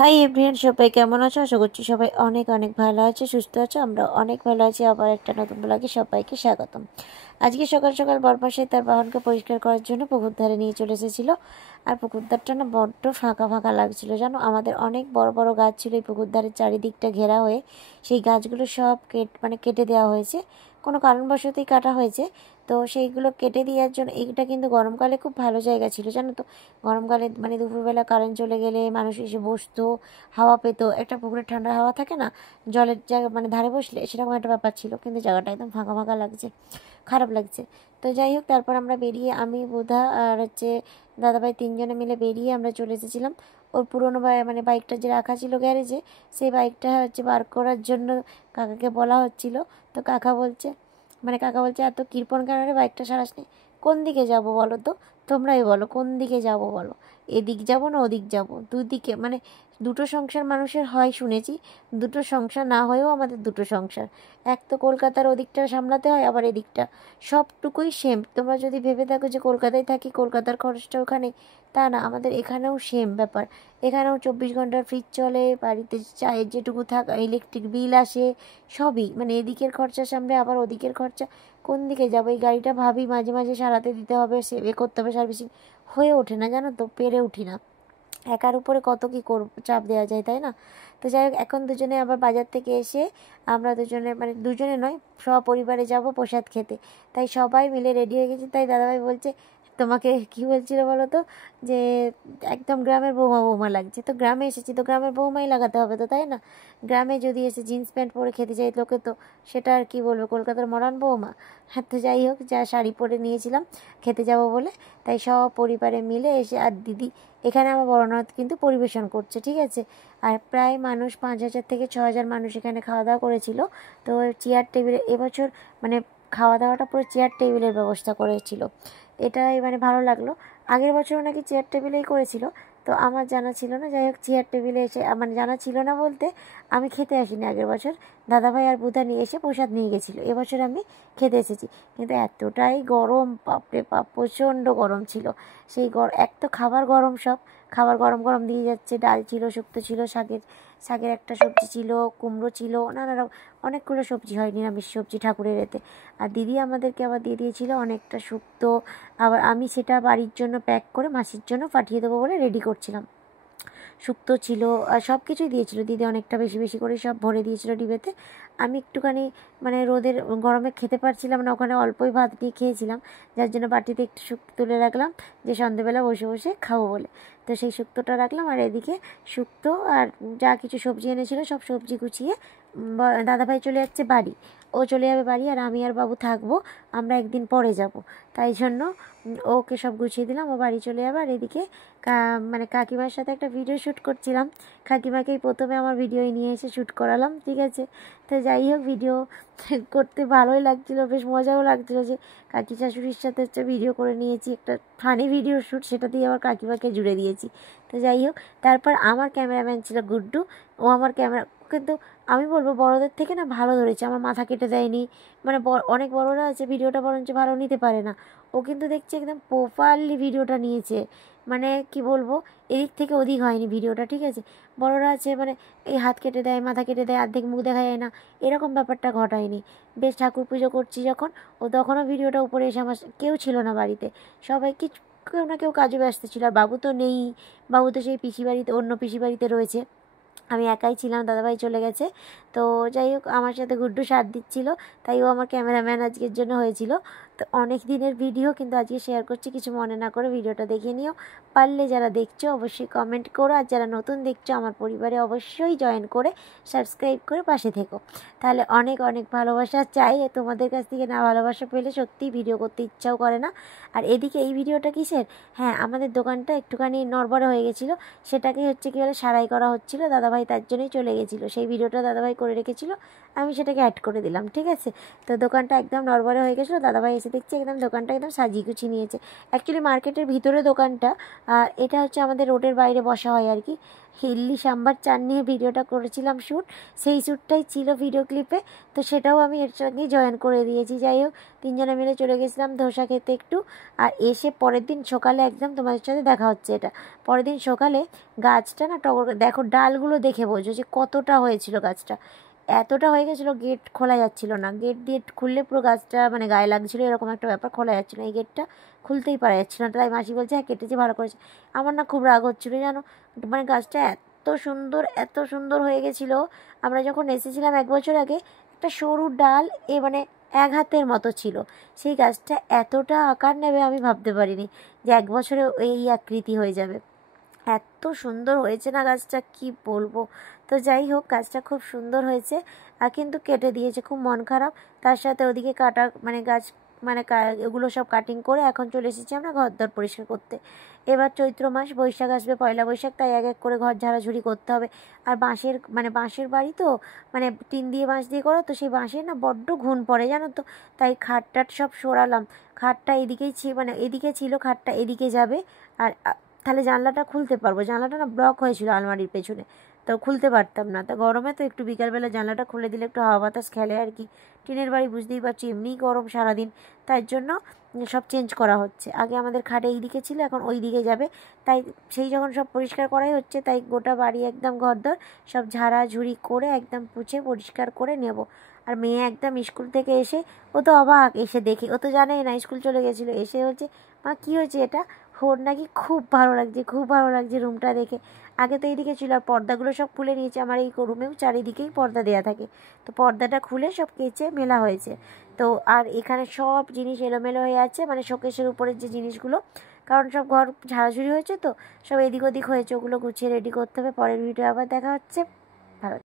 Hi everyone, সবাই কেমন আছো? আশা করছি সবাই অনেক অনেক ভালো আছে, সুস্থ আছে। আমরা অনেক ভালো আছি। আবার একটা নতুন ব্লগে সবাইকে স্বাগতম। আজকে সকাল সকাল বরপাশে তার বাহনকে পরিষ্কার করার জন্য পুকুর ধারে নিয়ে চলে এসেছিলো। আর পুকুর ধারটা না বড্ড ফাঁকা ফাঁকা লাগছিল, জানো। আমাদের অনেক বড় বড় গাছ ছিল এই পুকুর ধারের চারিদিকটা ঘেরা হয়ে। সেই গাছগুলো সব কেটে দেওয়া হয়েছে, কোনো কারণবশতই কাটা হয়েছে। তো সেইগুলো কেটে দেওয়ার জন্য এইটা কিন্তু গরমকালে খুব ভালো জায়গা ছিল, জানো তো। গরমকালে দুপুরবেলা কারেন্ট চলে গেলে মানুষ এসে বসতো, হাওয়া পেতো। একটা পুকুরে ঠান্ডা হাওয়া থাকে না, জলের জায়গা ধারে বসলে, সেরকম একটা ব্যাপার ছিল। কিন্তু জায়গাটা একদম ফাঁকা ফাঁকা লাগছে, খারাপ লাগছে। তো যাই হোক, তারপর আমরা বেরিয়ে, আমি বোধা আর দাদাভাই তিনজনে মিলে বেরিয়ে আমরা চলে এসেছিলাম ওর পুরোনো বাইকটা যে রাখা ছিল গ্যারেজে, সেই বাইকটা বার করার জন্য কাকাকে বলা হচ্ছিল। তো কাকা বলছে এত কৃপণ কেন রে, বাইকটা সারাসনি? কোন দিকে যাব বলো তো, তোমরাই বলো কোন দিকে যাব বলো। এদিক যাব না ওদিক যাব, দুদিকে দুটো সংসার মানুষের হয় শুনেছি। দুটো সংসার না হয়েও আমাদের দুটো সংসার। এক তো কলকাতার ওদিকটা সামলাতে হয়, আবার এদিকটা। সবটুকুই সেম। তোমরা যদি ভেবে থাকো যে কলকাতায় থাকি, কলকাতার খরচটা ওখানে, তা না, আমাদের এখানেও সেম ব্যাপার। এখানেও 24 ঘন্টার ফ্রিজ চলে, বাড়িতে চায়ের যেটুকু থাকা ইলেকট্রিক বিল আসে, সবই এদিকের খরচা সামলে আবার ওদিকের খরচা। কোন দিকে যাবো? এই গাড়িটা ভাবি মাঝে মাঝে সারাতে দিতে হবে, করতে হবে, সার্ভিসিং হয়ে ওঠে না, জানো তো, পেরে উঠি না। একার উপরে কত কি চাপ দেওয়া যায়, তাই না? তো যাই হোক, এখন দুজনে আবার বাজার থেকে এসে আমরা দুজনে দুজনে নয়, সপরিবারে যাব প্রসাদ খেতে। তাই সবাই মিলে রেডি হয়ে গেছি। তাই দাদাভাই বলছে, তোমাকে কি বলছিল বলো তো, যে একদম গ্রামের বৌমা বৌমা লাগছে। তো গ্রামে এসেছি, তো গ্রামের বৌমাই লাগাতে হবে তো, তাই না? গ্রামে যদি এসে জিন্স প্যান্ট পরে খেতে চাই লোকে, তো সেটা আর কি বলবে, কলকাতার মডার্ন বৌমা। হ্যাঁ, তো যাই হোক, যা শাড়ি পরে নিয়েছিলাম খেতে যাব বলে, তাই সব পরিবারে মিলে এসে, আর দিদি এখানে আমার বড় ননদ কিন্তু পরিবেশন করছে, ঠিক আছে। আর প্রায় মানুষ 5,000 থেকে 6,000 মানুষ এখানে খাওয়া দাওয়া করেছিল। তো চেয়ার টেবিলে এবছর খাওয়া দাওয়াটা পুরো চেয়ার টেবিলের ব্যবস্থা করেছিল। এটাই ভালো লাগলো। আগের বছরও নাকি চেয়ার টেবিলেই করেছিল, তো আমার জানা ছিল না। যাই হোক, চেয়ার টেবিলে এসে জানা ছিল না বলতে, আমি খেতে আসিনি আগের বছর। দাদাভাই আর বুধা নিয়ে এসে প্রসাদ নিয়ে গেছিলো, এবছর আমি খেতে এসেছি। কিন্তু এতটাই গরম, বাপরে বাপ, প্রচণ্ড গরম ছিল। সেই এক তো খাবার গরম, সব খাবার গরম গরম দিয়ে যাচ্ছে। ডাল ছিল, শুক্তো ছিল, শাকের একটা সবজি ছিল, কুমড়ো ছিল, নানা রকম অনেকগুলো সবজি হয়, নিরামিষ সবজি ঠাকুরের এতে। আর দিদি আমাদেরকে আবার দিয়ে দিয়েছিল অনেকটা শুক্তো। আবার আমি সেটা বাড়ির জন্য প্যাক করে মাসির জন্য পাঠিয়ে দেবো বলে রেডি করছিলাম। শুক্তো ছিল আর সব কিছুই দিয়েছিল দিদি, অনেকটা বেশি বেশি করে সব ভরে দিয়েছিল ডিবেতে। আমি একটুখানি রোদের গরমে খেতে পারছিলাম না, ওখানে অল্পই ভাত দিয়ে খেয়েছিলাম, যার জন্য বাটিতে একটু শুক্তো তুলে রাখলাম, যে সন্ধেবেলা বসে বসে খাবো বলে। তো সেই শুক্তোটা রাখলাম, আর এদিকে শুক্তো আর যা কিছু সবজি এনেছিল সব সবজি গুছিয়ে দাদাভাই চলে যাচ্ছে বাড়ি। ও চলে যাবে বাড়ি, আর আমি আর বাবু থাকবো, আমরা একদিন পরে যাব। তাই জন্য ওকে সব গুছিয়ে দিলাম, ও বাড়ি চলে যাবে। আর এদিকে কাকিমার সাথে একটা ভিডিও শ্যুট করছিলাম। কাকিমাকেই প্রথমে আমার ভিডিও নিয়ে এসে শ্যুট করালাম, ঠিক আছে। তো যাই হোক, ভিডিও করতে ভালোই লাগছিলো, বেশ মজাও লাগছিলো যে কাকি শাশুড়ির সাথে ভিডিও করে নিয়েছি, একটা ফানি ভিডিও শ্যুট, সেটা দিয়ে আবার কাকিমাকে জুড়ে দিয়েছি। তো যাই হোক, তারপর আমার ক্যামেরাম্যান ছিল গুড্ডু। ও আমার ক্যামেরা, কিন্তু আমি বলবো বড়দের থেকে না ভালো ধরেছে, আমার মাথা কেটে দেয়নি। অনেক বড়রা আছে ভিডিওটা বরঞ্চ ভালো নিতে পারে না, ও কিন্তু দেখছি একদম প্রপারলি ভিডিওটা নিয়েছে। কি বলবো, এদিক থেকে ওদিক হয়নি ভিডিওটা, ঠিক আছে। বড়রা আছে এই হাত কেটে দেয়, মাথা কেটে দেয়, অর্ধেক মুখ দেখা যায় না, এরকম ব্যাপারটা ঘটায়নি। বেশ ঠাকুর পুজো করছি যখন, ও তখনও ভিডিওটা উপরে এসে, আমার কেউ ছিল না বাড়িতে, সবাই কেউ না কেউ কাজে ব্যস্ত ছিল। আর বাবু তো নেই, বাবু তো সেই পিসি বাড়িতে, অন্য পিসি বাড়িতে রয়েছে, আমি একাই ছিলাম, দাদাভাই চলে গেছে। তো যাই হোক, আমার সাথে গুড্ডু সাথ দিচ্ছিল, তাই ও আমার ক্যামেরাম্যান আজকের জন্য হয়েছিল। তো অনেক দিনের ভিডিও কিন্তু আজকে শেয়ার করছি, কিছু মনে না করে ভিডিওটা দেখে নিও। পারলে যারা দেখছো অবশ্যই কমেন্ট করো, আর যারা নতুন দেখছো আমার পরিবারে অবশ্যই জয়েন করে সাবস্ক্রাইব করে পাশে থেকো, তাহলে অনেক অনেক ভালোবাসা চাই। তোমাদের কাছ থেকে না ভালোবাসা পেলে সত্যিই ভিডিও করতে ইচ্ছাও করে না। আর এদিকে এই ভিডিওটা কিসের, হ্যাঁ, আমাদের দোকানটা একটুখানি নড়বড়ে হয়ে গেছিলো, সেটাকে কি বলে সারাই করা হচ্ছিলো, দাদাভাই তার জন্যই চলে গেছিলো। সেই ভিডিওটা দাদাভাই করে রেখেছিলো, আমি সেটাকে অ্যাড করে দিলাম, ঠিক আছে। তো দোকানটা একদম নড়বড়ে হয়ে গেছিলো, দাদাভাই এসে এসে দেখছি একদম দোকানটা একদম সাজিয়ে গুছিয়ে নিয়েছে। অ্যাকচুয়ালি মার্কেটের ভিতরে দোকানটা, আর এটা হচ্ছে আমাদের রোডের বাইরে বসা হয় আর কি। ইডলি সাম্বার চাট নিয়ে ভিডিওটা করেছিলাম শ্যুট, সেই শ্যুটটাই ছিল ভিডিও ক্লিপে, তো সেটাও আমি এর সঙ্গেই জয়েন করে দিয়েছি। যাই হোক, তিনজনে মিলে চলে গেছিলাম ধোসা খেতে একটু, আর এসে পরের দিন সকালে একদম তোমাদের সাথে দেখা হচ্ছে এটা। পরের দিন সকালে গাছটা না টগর, দেখো ডালগুলো দেখে বোঝো যে কতটা হয়েছিল গাছটা, এতটা হয়ে গেছিলো গেট খোলা যাচ্ছিল না। গেট দিয়ে খুললে পুরো গাছটা মানে গায়ে লাগছিলো, এরকম একটা ব্যাপার, খোলা যাচ্ছিলো না, এই গেটটা খুলতেই পারা যাচ্ছিল না। তাই মাসি বলছে হ্যাঁ কেটেছে, ভালো করেছে। আমার না খুব রাগ হচ্ছিলো জানো, মানে গাছটা এত সুন্দর হয়ে গেছিলো। আমরা যখন এসেছিলাম 1 বছর আগে, একটা সরু ডাল মানে 1 হাতের মতো ছিল। সেই গাছটা এতটা আকার নেবে আমি ভাবতে পারিনি যে 1 বছরে এই আকৃতি হয়ে যাবে। এত সুন্দর হয়েছে না গাছটা, কি বলবো। তো যাই হোক, গাছটা খুব সুন্দর হয়েছে, আর কিন্তু কেটে দিয়েছে, খুব মন খারাপ। তার সাথে ওদিকে কাটা মানে গাছ মানে এগুলো সব কাটিং করে এখন চলে এসেছি আমরা ঘরদর পরিষ্কার করতে। এবার চৈত্র মাস, বৈশাখ আসবে, পয়লা বৈশাখ, তাই এক এক করে ঘর ঝাড়াঝুড়ি করতে হবে। আর বাঁশের বাড়ি তো, মানে টিন দিয়ে বাঁশ দিয়ে করো, তো সেই বাঁশের না বড্ড ঘুণ পড়ে জানো তো। তাই খাটটাট সব সরালাম। খাটটা এদিকেই মানে এদিকে ছিল, খাটটা এদিকে যাবে। আর তাহলে জানলাটা খুলতে পারবো। জানলাটা না ব্লক হয়েছিল আলমারির পেছনে, তো খুলতে পারতাম না। তা গরমে তো একটু বিকালবেলা জানলাটা খুলে দিলে একটু হাওয়া বাতাস খেলে আর কি। টিনের বাড়ি বুঝতেই পারছি, এমনিই গরম সারাদিন, তাই জন্য সব চেঞ্জ করা হচ্ছে। আগে আমাদের খাটে এই দিকে ছিল, এখন ওই দিকে যাবে। তাই সেই যখন সব পরিষ্কার করাই হচ্ছে, তাই গোটা বাড়ি একদম ঘরদর সব ঝাড়াঝুড়ি করে একদম পুছে পরিষ্কার করে নেব। আর মেয়ে একদম স্কুল থেকে এসে, ও তো অবাক এসে দেখে, ও তো জানেই না, স্কুল চলে গেছিলো। এসে হচ্ছে মা কী হয়েছে এটা, ওর নাকি খুব ভালো লাগছে রুমটা দেখে। আগে তো এইদিকে ছিল, আর পর্দাগুলো সব খুলে নিয়েছে। আমার এই রুমেও চারিদিকেই পর্দা দেওয়া থাকে, তো পর্দাটা খুলে সব কেচে মেলা হয়েছে। তো আর এখানে সব জিনিস এলোমেলো হয়ে আছে, মানে শোকেসের উপরের যে জিনিসগুলো, কারণ সব ঘর ঝাড়াঝুড়ি হয়েছে, তো সব এদিক ওদিক হয়েছে, ওগুলো গুছিয়ে রেডি করতে হবে। পরের ভিডিও আবার দেখা হচ্ছে, ভালো।